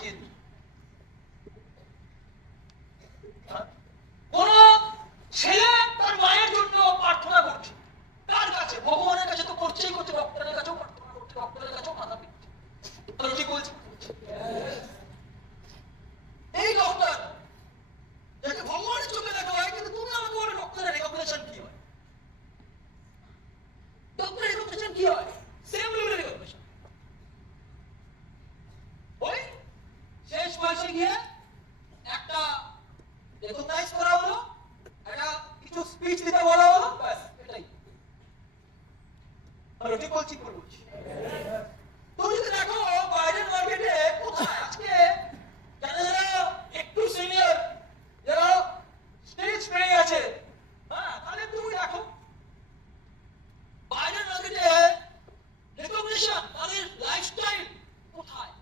বাঁচিয়ে দিই। কোন ছেলে তার মায়ের জন্য প্রার্থনা করছে, কার কাছে? ভগবানের কাছে তো করছেই করছে, ডক্টরের কাছেও প্রার্থনা করছে, ডক্টরের কাছেও মাথা পিটছে। ঠিক বলছি? এই ডক্টর যাকে ভগবানের চোখে দেখা হয়, কিন্তু তুমি আমাকে বলো ডক্টরের রেকগনিশন কি হয়? ডক্টরের রেকগনিশন কি হয়? সেম লেভেলের রেকগনিশন। ওই শেষ বয়সে গিয়ে একটা রেকগনাইজ করা হলো, একটা কিছু স্পিচ দিতে বলা হলো, ব্যাস এটাই। আর ঠিক বলছি? তুমি যদি দেখো বাইরের মার্কেটে কোথায় আজকে যারা যারা একটু সিনিয়র, যারা স্টেজ পেয়ে গেছে, হ্যাঁ, তাহলে তুমি দেখো বাইরের মার্কেটে রেকগনিশন, তাদের লাইফস্টাইল কোথায়।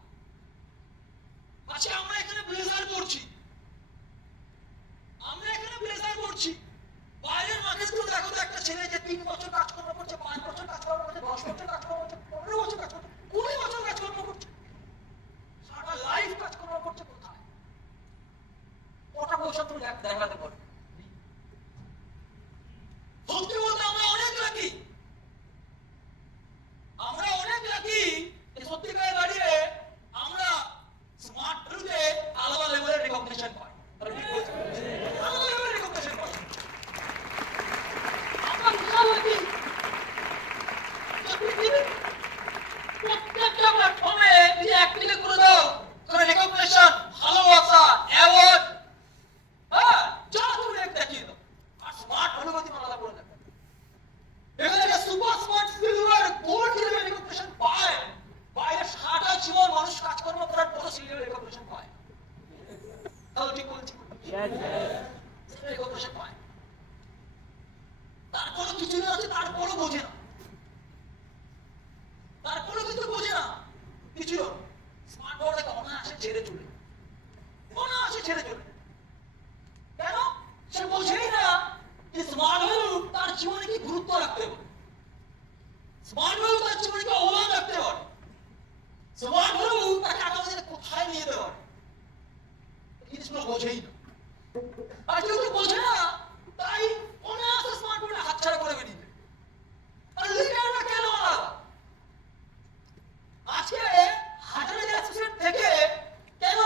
আচ্ছা, আমরা এখানে ব্লেজার পরছি, বাইরের মার্কেটে তুমি দেখো তো একটা ছেলে যে 3 বছর কাজকর্ম করছে, 5 বছর কাজকর্ম করছে, 10 বছর কাজকর্ম করছে, 15 বছর কাজকর্ম করছে, 20 বছর কাজকর্ম করছে, সারা লাইফ কাজকর্ম করছে, কোথায়? কটা পয়সা তুমি দেখাতে পারো? সত্যি বলতে আমরা অনেক লাকি, সত্যিকারে দাঁড়িয়ে আমরা স্মার্ট ভ্যালুতে আলাদা লেভেলের রেকগনিশন পাই। আলাদা লেভেলের রেকগনিশন পাই। আমরা বিশাল লাকি। প্রত্যেকটা প্ল্যাটফর্মে যদি একদিকে করে দাও, তাহলে রেকগনিশন, ভালোবাসা, অ্যাওয়ার্ড, হ্যাঁ, যা তুমি দেখিয়ে দাও। আর স্মার্ট ভ্যালু গতি আলাদা করে দেখো। এখানে super smart silver gold level recognition পায়, বাইরে সারা জীবন মানুষ কাজকর্ম করার পরও সিলভার রেকগনিশন পায়। তাহলে ঠিক বলছি? রেকগনিশন পায়, তারপরও কিছু না আছে, তারপরও বোঝে না, তারপরও কিন্তু বোঝে না কিছু। স্মার্ট হওয়ার মনে আসে ছেড়ে চলে, মনে আসে ছেড়ে চলে। কেন? সে বোঝেই না যে স্মার্ট ভ্যালু তার জীবনে কি গুরুত্ব রাখতে হবে, স্মার্ট ভ্যালু তার জীবনে কি অবদান রাখতে পারে, স্মার্ট ভ্যালু তাকে আগামী দিনে কোথায় নিয়ে যেতে পারে, এই জিনিসগুলো বোঝেই না। আর যেহেতু বোঝে না, তাই অনায়াসে স্মার্ট ভ্যালু হাতছাড়া করে বেরিয়ে যায়। আর লিডাররা কেন আলাদা? আজকে হাজার অ্যাসোসিয়েট থেকে কেন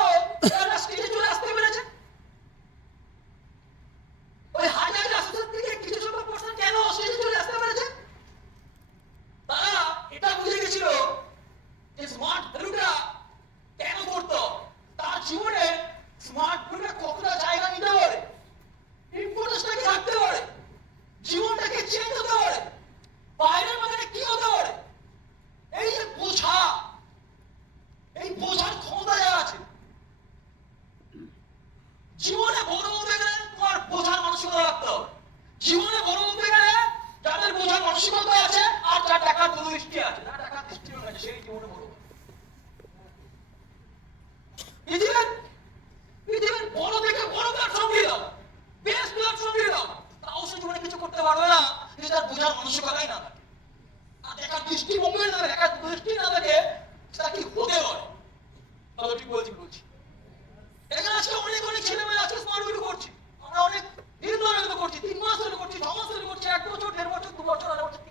তারা স্টেজে চলে আসতে পেরেছে? ওই হাজার অ্যাসোসিয়েট থেকে কিছু সংখ্যক পার্সেন্ট কেন স্টেজে চলে আসতে পেরেছে? তারা এটা বুঝে গেছিল যে স্মার্ট ভ্যালুটা কেন করতে হবে, তার জীবনে স্মার্ট ভ্যালুটা কতটা জায়গা নিতে পারে, ইম্পর্টেন্সটাকে রাখতে পারে, জীবনটাকে চেঞ্জ হতে পারে, বাইরের মাঝে কি হতে পারে, এই যে বোঝা, এই বোঝার ক্ষমতা যা আছে, জীবনে বড় হতে গেলে তোমার বোঝার মানসিকতা রাখতে হবে। জীবনে বড় হতে গেলে যাদের বোঝার মানসিকতা আছে আর যার টাকার দূরদৃষ্টি আছে, যার টাকার দৃষ্টিকোণ আছে, সেই জীবনে বড় হবে। পৃথিবীর বড় থেকে বড় প্ল্যাটফর্ম দিয়ে দাও, বেস্ট প্ল্যাটফর্ম দিয়ে দাও, তাও সে জীবনে কিছু করতে পারবে না যদি তার বোঝার মানসিকতাই না থাকে, আর দেখার দৃষ্টিভঙ্গি না থাকে, দেখার দৃষ্টি না থাকে, সেটা কি হতে পারে? তাহলে ঠিক বলছি। এখানে আজকে অনেক অনেক ছেলে মেয়ে আজকে স্মার্ট ভ্যালু করছি, আমরা অনেক দিন ধরে করছি, 3 মাস ধরে করছি, 6 মাস ধরে করছি, 1 বছর, 1.5 বছর, 2 বছর, 2.5 বছর